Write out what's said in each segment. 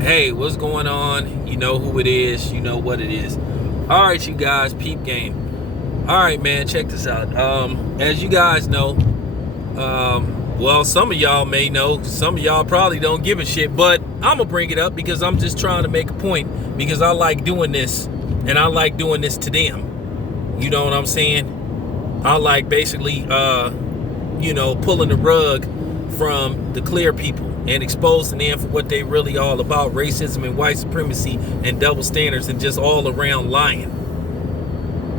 Hey, what's going on? You know who it is. You know what it is. All right, you guys, peep game. All right, man, check this out. As you guys know, well, some of y'all may know, some of y'all probably don't give a shit, but I'm gonna bring it up because I'm just trying to make a point because I like doing this and I like doing this to them. You know what I'm saying? I like basically, pulling the rug from the clear people and exposing them for what they really all about: racism and white supremacy and double standards and just all around lying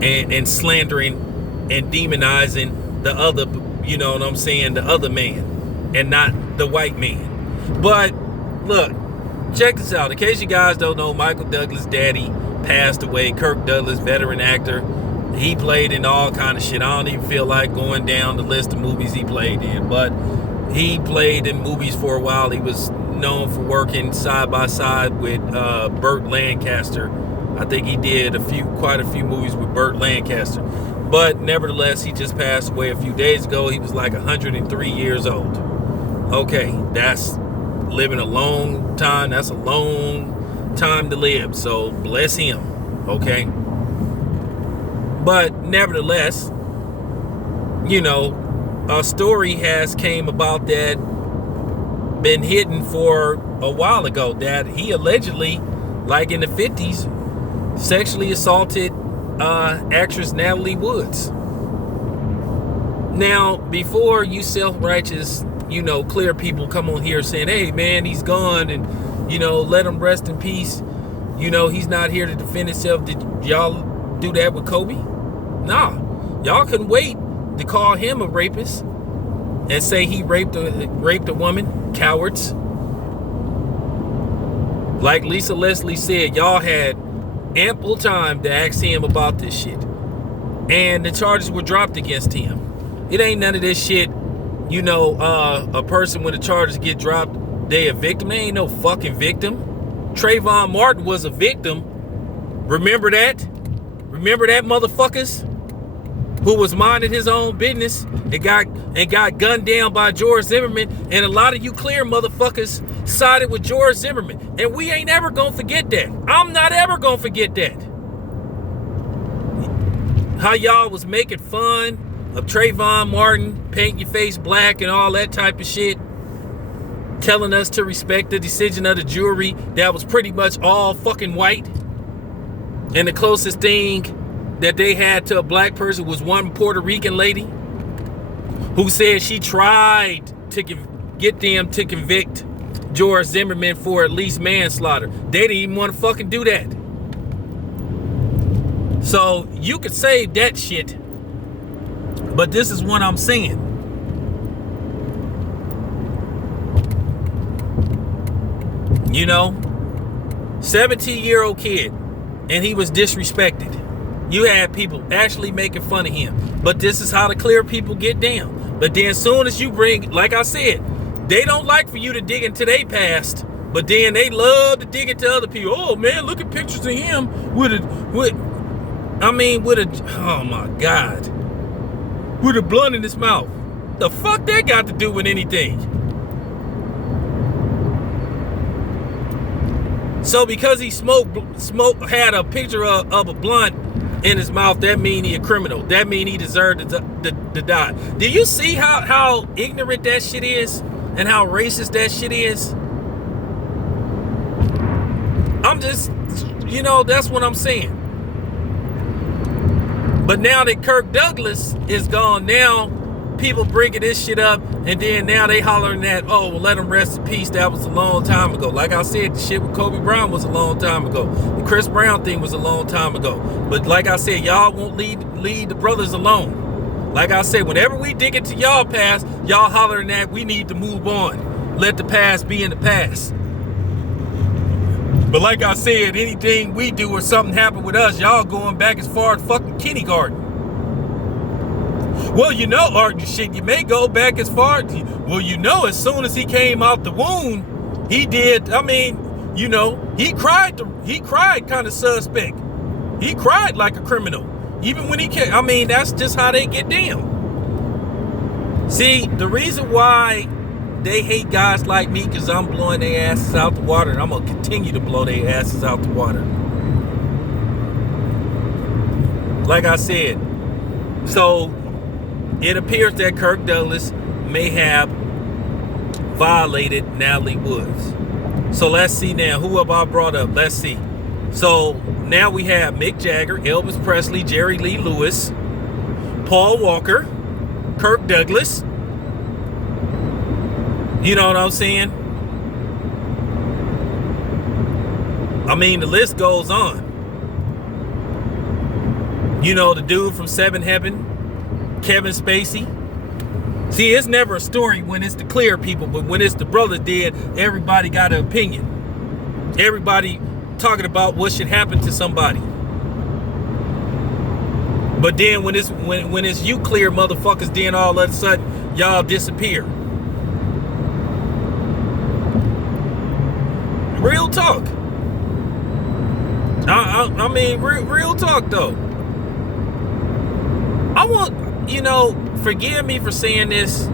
and slandering and demonizing the other, you know what I'm saying, the other man and not the white man. But look, check this out. In case you guys don't know, Michael Douglas' daddy passed away. Kirk Douglas, veteran actor. He played in all kind of shit. I don't even feel like going down the list of movies he played in, but he played in movies for a while. He was known for working side by side with Burt Lancaster. I think he did quite a few movies with Burt Lancaster. But nevertheless, he just passed away a few days ago. He was like 103 years old. Okay, that's living a long time. That's a long time to live. So bless him. Okay. But nevertheless, a story has came about that been hidden for a while ago, that he allegedly, like in the 50s, sexually assaulted actress Natalie Woods. Now, before you self-righteous, clear people come on here saying, hey man, he's gone and, let him rest in peace. He's not here to defend himself. Did y'all do that with Kobe? Nah. Y'all couldn't wait to call him a rapist and say he raped a woman. Cowards. Like Lisa Leslie said, y'all had ample time to ask him about this shit, and the charges were dropped against him. It ain't none of this shit. A person when the charges get dropped, they a victim. They ain't no fucking victim. Trayvon Martin was a victim. Remember that? Remember that, motherfuckers? Who was minding his own business and got gunned down by George Zimmerman. And a lot of you clear motherfuckers sided with George Zimmerman. And we ain't ever gonna forget that. I'm not ever gonna forget that. How y'all was making fun of Trayvon Martin, painting your face black and all that type of shit. Telling us to respect the decision of the jury that was pretty much all fucking white. And the closest thing that they had to a black person was one Puerto Rican lady who said she tried to get them to convict George Zimmerman for at least manslaughter. They didn't even want to fucking do that. So you could save that shit, but this is what I'm saying. 17-year-old kid, and he was disrespected. You had people actually making fun of him. But this is how the clear people get down. But then as soon as you bring, like I said, they don't like for you to dig into their past, but then they love to dig into other people. Oh man, look at pictures of him with oh my God, with a blunt in his mouth. The fuck that got to do with anything? So because he had a picture of a blunt in his mouth, that mean he a criminal. That mean he deserved to die. Do you see how ignorant that shit is and how racist that shit is? I'm just, that's what I'm saying. But now that Kirk Douglas is gone, now people bringing this shit up, and then now they hollering that, oh, well, let him rest in peace. That was a long time ago. Like I said, the shit with Kobe Bryant was a long time ago. The Chris Brown thing was a long time ago. But like I said, y'all won't leave the brothers alone. Like I said, whenever we dig into y'all past, y'all hollering that we need to move on. Let the past be in the past. But like I said, anything we do or something happen with us, y'all going back as far as fucking kindergarten. Well, shit, you may go back as far as, as soon as he came out the womb, he did, he cried kind of suspect. He cried like a criminal. Even when he came, that's just how they get down. See, the reason why they hate guys like me because I'm blowing their asses out the water, and I'm going to continue to blow their asses out the water. Like I said, so it appears that Kirk Douglas may have violated Natalie Woods. So let's see now. Who have I brought up? Let's see. So now we have Mick Jagger, Elvis Presley, Jerry Lee Lewis, Paul Walker, Kirk Douglas. You know what I'm saying? I mean, the list goes on. You know, the dude from Seven Heaven, Kevin Spacey. See, it's never a story when it's the clear people, but when it's the brothers dead, everybody got an opinion. Everybody talking about what should happen to somebody. But then when it's you clear motherfuckers, then all of a sudden y'all disappear. Real talk. I mean, real talk though. I want, you know, forgive me for saying this,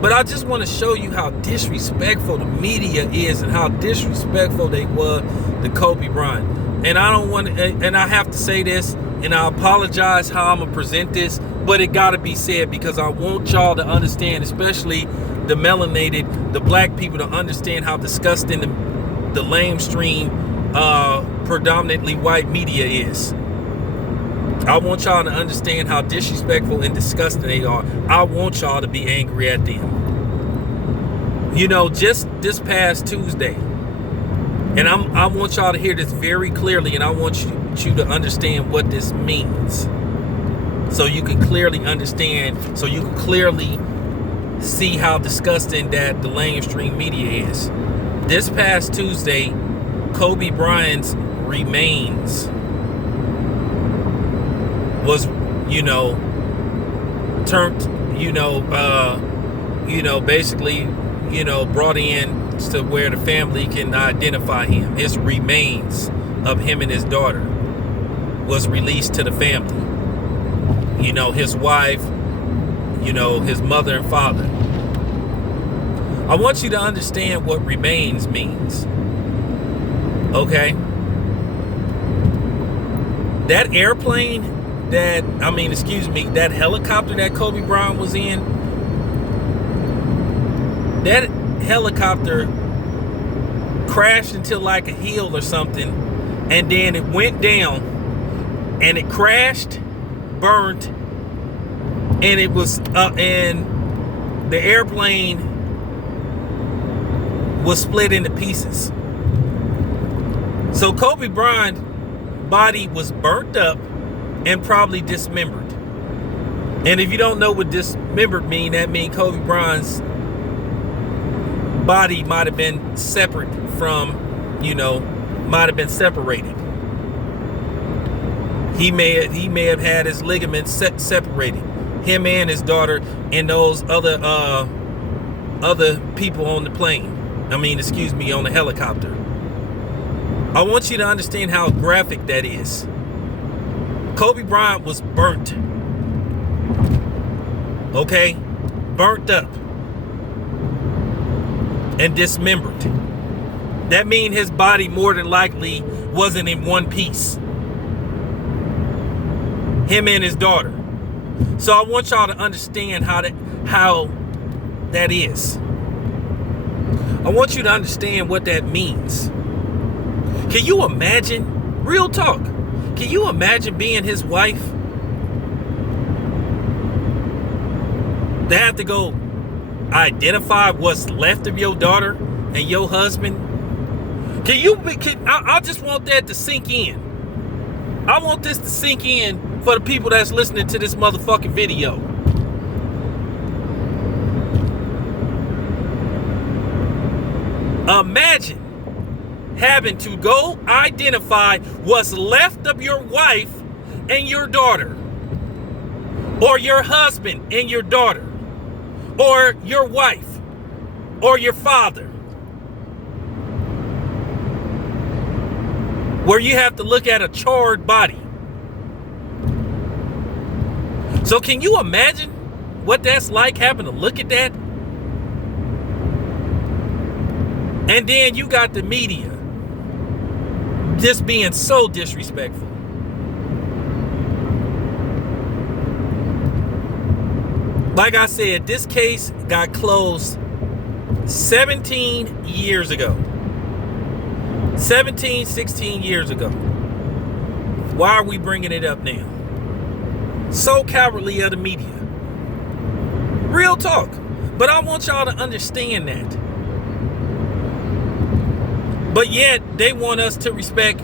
but I just want to show you how disrespectful the media is and how disrespectful they were to Kobe Bryant. And I don't want to, and I have to say this, and I apologize how I'm going to present this, but it got to be said because I want y'all to understand, especially the melanated, the black people, to understand how disgusting the lamestream, predominantly white media is. I want y'all to understand how disrespectful and disgusting they are. I want y'all to be angry at them. You know, just this past Tuesday, and I want y'all to hear this very clearly, and I want you to understand what this means. So you can clearly understand, so you can clearly see how disgusting that the lamestream media is. This past Tuesday, Kobe Bryant's remains was, you know, turned, basically, brought in to where the family can identify him. His remains of him and his daughter was released to the family. You know, his wife, his mother and father. I want you to understand what remains means. Okay? That airplane, that helicopter that Kobe Bryant was in, that helicopter crashed into like a hill or something, and then it went down, and it crashed, burnt, and it was and the airplane was split into pieces. So Kobe Bryant's body was burnt up and probably dismembered. And if you don't know what dismembered mean, that means Kobe Bryant's body might have been separate from, might have been separated. He may have had his ligaments separated. Him and his daughter and those other people on the plane. On the helicopter. I want you to understand how graphic that is. Kobe Bryant was burnt. Okay? Burnt up. And dismembered. That means his body more than likely wasn't in one piece. Him and his daughter. So I want y'all to understand how that is. I want you to understand what that means. Can you imagine, real talk, can you imagine being his wife? They have to go identify what's left of your daughter and your husband. I just want that to sink in. I want this to sink in for the people that's listening to this motherfucking video. Imagine having to go identify what's left of your wife and your daughter, or your husband and your daughter, or your wife, or your father, where you have to look at a charred body. So can you imagine what that's like, having to look at that? And then you got the media just being so disrespectful. Like I said, this case got closed 17 years ago. 17, 16 years ago. Why are we bringing it up now? So cowardly of the media. Real talk. But I want y'all to understand that. But yet, they want us to respect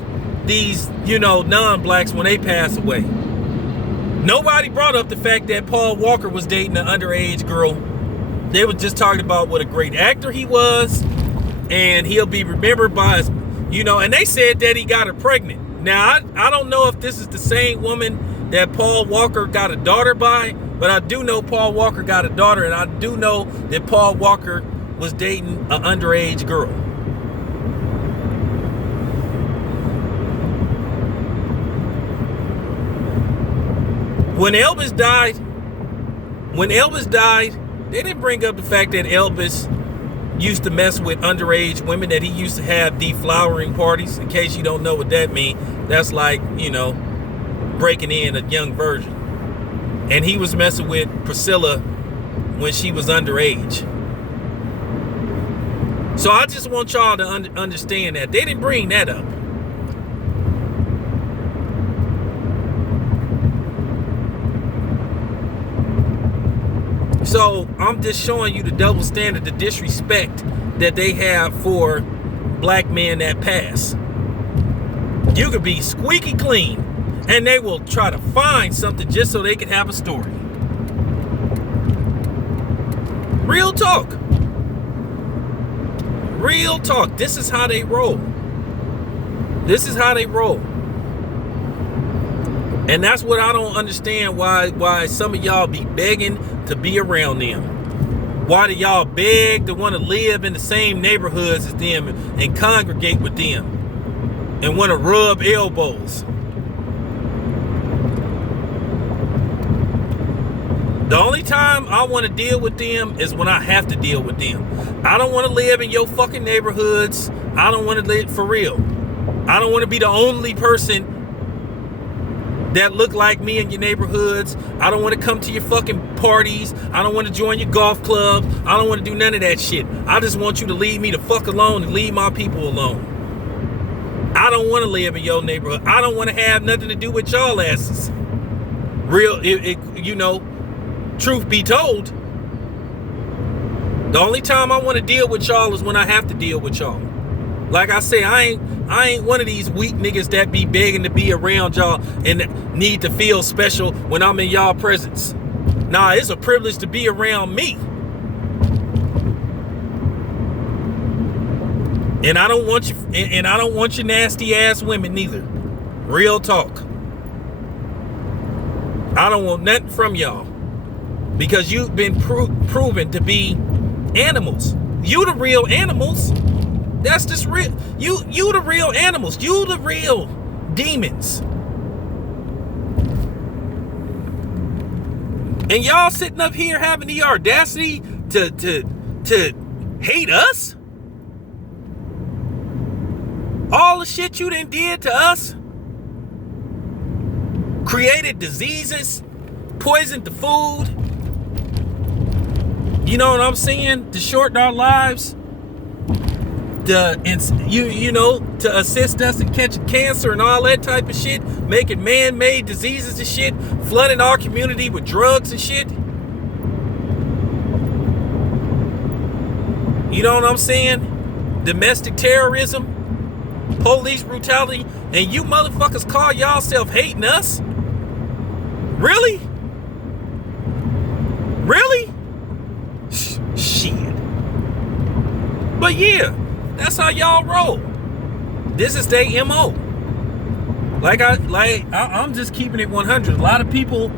these, non-blacks when they pass away. Nobody brought up the fact that Paul Walker was dating an underage girl. They were just talking about what a great actor he was, and he'll be remembered by his, and they said that he got her pregnant. Now, I don't know if this is the same woman that Paul Walker got a daughter by, but I do know Paul Walker got a daughter, and I do know that Paul Walker was dating an underage girl. When Elvis died, they didn't bring up the fact that Elvis used to mess with underage women, that he used to have deflowering parties. In case you don't know what that means, that's like, breaking in a young virgin. And he was messing with Priscilla when she was underage. So I just want y'all to understand that. They didn't bring that up. So I'm just showing you the double standard, the disrespect that they have for black men that pass. You could be squeaky clean, and they will try to find something just so they can have a story. Real talk. Real talk. This is how they roll. This is how they roll. And that's what I don't understand, why some of y'all be begging to be around them. Why do y'all beg to want to live in the same neighborhoods as them and congregate with them and want to rub elbows? The only time I want to deal with them is when I have to deal with them. I don't want to live in your fucking neighborhoods. I don't want to live for real. I don't want to be the only person that look like me in your neighborhoods. I don't want to come to your fucking parties. I don't want to join your golf club. I don't want to do none of that shit. I just want you to leave me the fuck alone and leave my people alone. I don't want to live in your neighborhood. I don't want to have nothing to do with y'all asses. Truth be told, the only time I want to deal with y'all is when I have to deal with y'all. Like I say, I ain't one of these weak niggas that be begging to be around y'all and need to feel special when I'm in y'all presence. Nah, it's a privilege to be around me. And I don't want you, and I don't want your nasty ass women neither. Real talk. I don't want nothing from y'all, because you've been proven to be animals. You the real animals. That's just real. You the real animals. You the real demons. And y'all sitting up here having the audacity to hate us? All the shit you done did to us? Created diseases, poisoned the food. You know what I'm saying? To shorten our lives. To assist us in catching cancer and all that type of shit, making man-made diseases and shit, flooding our community with drugs and shit. You know what I'm saying? Domestic terrorism, police brutality, and you motherfuckers call y'allself hating us? Really? Really? Shit. But yeah, that's how y'all roll. This is their MO. I'm just keeping it 100. A lot of people,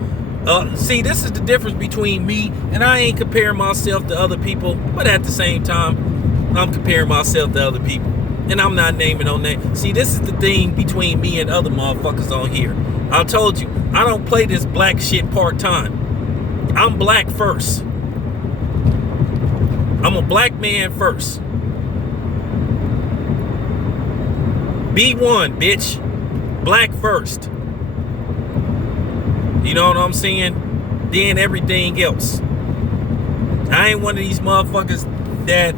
see, this is the difference between me, and I ain't comparing myself to other people, but at the same time, I'm comparing myself to other people. And I'm not naming no name. See, this is the thing between me and other motherfuckers on here. I told you, I don't play this black shit part-time. I'm black first. I'm a black man first. Be one, bitch. Black first. You know what I'm saying? Then everything else. I ain't one of these motherfuckers that,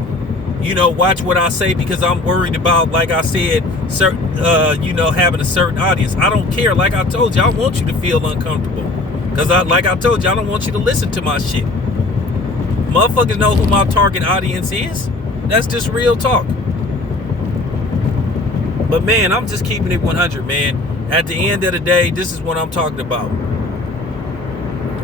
you know, watch what I say because I'm worried about, like I said, certain, you know, having a certain audience. I don't care. Like I told you, I want you to feel uncomfortable. Because, like I told you, I don't want you to listen to my shit. Motherfuckers know who my target audience is. That's just real talk. But, man, I'm just keeping it 100, man. At the end of the day, this is what I'm talking about.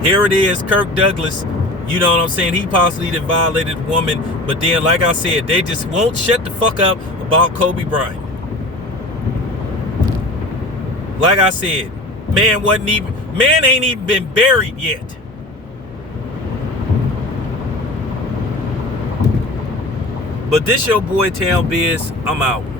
Here it is, Kirk Douglas. You know what I'm saying? He possibly done violated a woman. But then, like I said, they just won't shut the fuck up about Kobe Bryant. Like I said, man ain't even been buried yet. But this your boy Town Biz. I'm out.